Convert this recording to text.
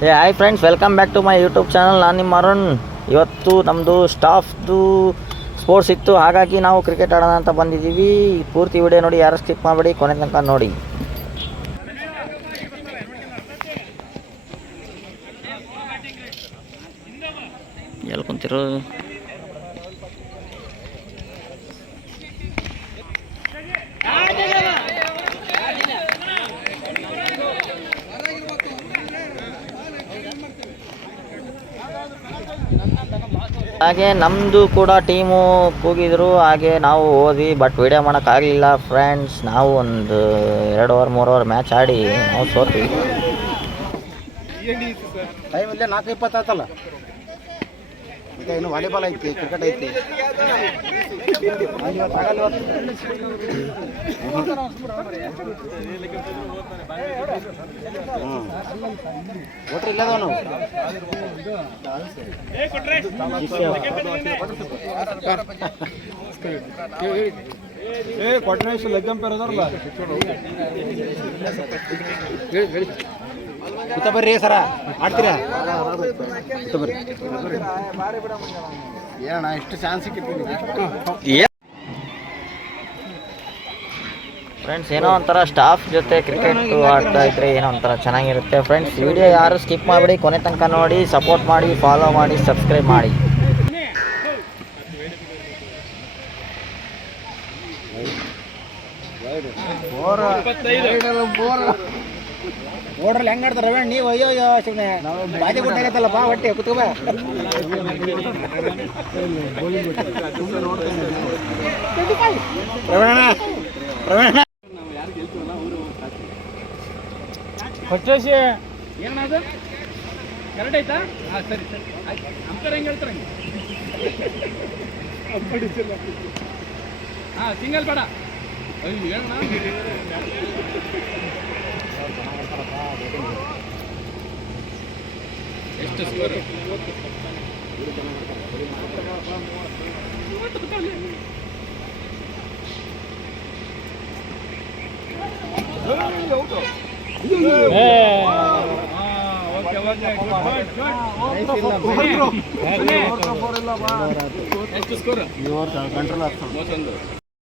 Hi friends, welcome back to my YouTube channel. ನಾನು ನಿಮ್ಮ ಅರುಣ್. ಇವತ್ತು ನಮ್ಮದು ಸ್ಟಾಫ್ದು ಸ್ಪೋರ್ಟ್ಸ್ ಇತ್ತು, ಹಾಗಾಗಿ ನಾವು ಕ್ರಿಕೆಟ್ ಆಡೋಣ ಅಂತ ಬಂದಿದ್ದೀವಿ. ಪೂರ್ತಿ ವಿಡಿಯೋ ನೋಡಿ, ಯಾರು ಸ್ಕಿಪ್ ಮಾಡಬೇಡಿ, ಕೊನೆ ತನಕ ನೋಡಿ. ಎಲ್ಲಿ ಕುಂತಿರೋ? ಹಾಗೆ ನಮ್ಮದು ಕೂಡ ಟೀಮು ಕೂಗಿದ್ರು, ಹಾಗೆ ನಾವು ಹೋದ್ವಿ. ಬಟ್ ವಿಡಿಯೋ ಮಾಡೋಕ್ಕಾಗಲಿಲ್ಲ ಫ್ರೆಂಡ್ಸ್. ನಾವು ಒಂದು 2 ಓವರ್ 3 ಓವರ್ ಮ್ಯಾಚ್ ಆಡಿ ನಾವು ಸೋತ್ವಿ. ಟೈಮ್ ಇಲ್ಲೇ 4:20 ಆಯ್ತಲ್ಲ. ಈಗ ಇನ್ನು ವಾಲಿಬಾಲ್ ಐತಿ, ಕ್ರಿಕೆಟ್ ಐತಿ. ಒಟ್ರು ಇಲ್ಲದ ನಾವು ಕೊಟ್ರೆ ಲೆಗ್ಗಂಪೇರ್ ಅದಾರಲ್ಲ. ಕೂತ ಬರ್ರಿ ಸರ, ಆಡ್ತೀರಾ? ಬರ್ರಿ ಏನಣ್ಣ, ಎಷ್ಟು ಚಾನ್ಸ್ ಸಿಕ್ಕಿರ್ತೀನಿ ಫ್ರೆಂಡ್ಸ್. ಏನೋ ಒಂಥರ ಸ್ಟಾಫ್ ಜೊತೆ ಕ್ರಿಕೆಟ್ ಆಡ್ತಾ ಇದ್ರೆ ಏನೋ ಒಂಥರ ಚೆನ್ನಾಗಿರುತ್ತೆ ಫ್ರೆಂಡ್ಸ್. ವಿಡಿಯೋ ಯಾರು ಸ್ಕಿಪ್ ಮಾಡಿಬಿಡಿ, ಕೊನೆ ತನಕ ನೋಡಿ, ಸಪೋರ್ಟ್ ಮಾಡಿ, ಫಾಲೋ ಮಾಡಿ, ಸಬ್ಸ್ಕ್ರೈಬ್ ಮಾಡಿ. ನೋಡ್ರಲ್ಲಿ ಹೆಂಗ್ ಆಡ್ತಾರ ರವೀಣ್? ನೀವು ಅಯ್ಯೋ ಸುಮ್ಮನೆ ಬಾಜಿ ಕೊಟ್ಟಾಗತ್ತಲ್ಲಪ್ಪ, ಹೊಟ್ಟೆ ಕುತ್ಕೋಬ. ರವೀಣ ರವೀಣ ಹೊಟ್ಟೇಸಿ ಏನದು ಕರೆಕ್ಟ್ ಆಯ್ತಾ? ಹಾಂ, ಸರಿ ಸರಿ ಆಯ್ತು. ಅಂಕರ್ ಹೆಂಗೆ ಹೇಳ್ತಾರೆ ಹಾಂ, ಸಿಂಗಲ್ ಬೇಡ. ಹೇಳೋಣ ಎಷ್ಟು ಸ್ಕೋರ್? ಎಷ್ಟು ಸ್ಕೋರ್? ಕಂಟ್ರೋಲ್ ಆಗ್ತದೆ.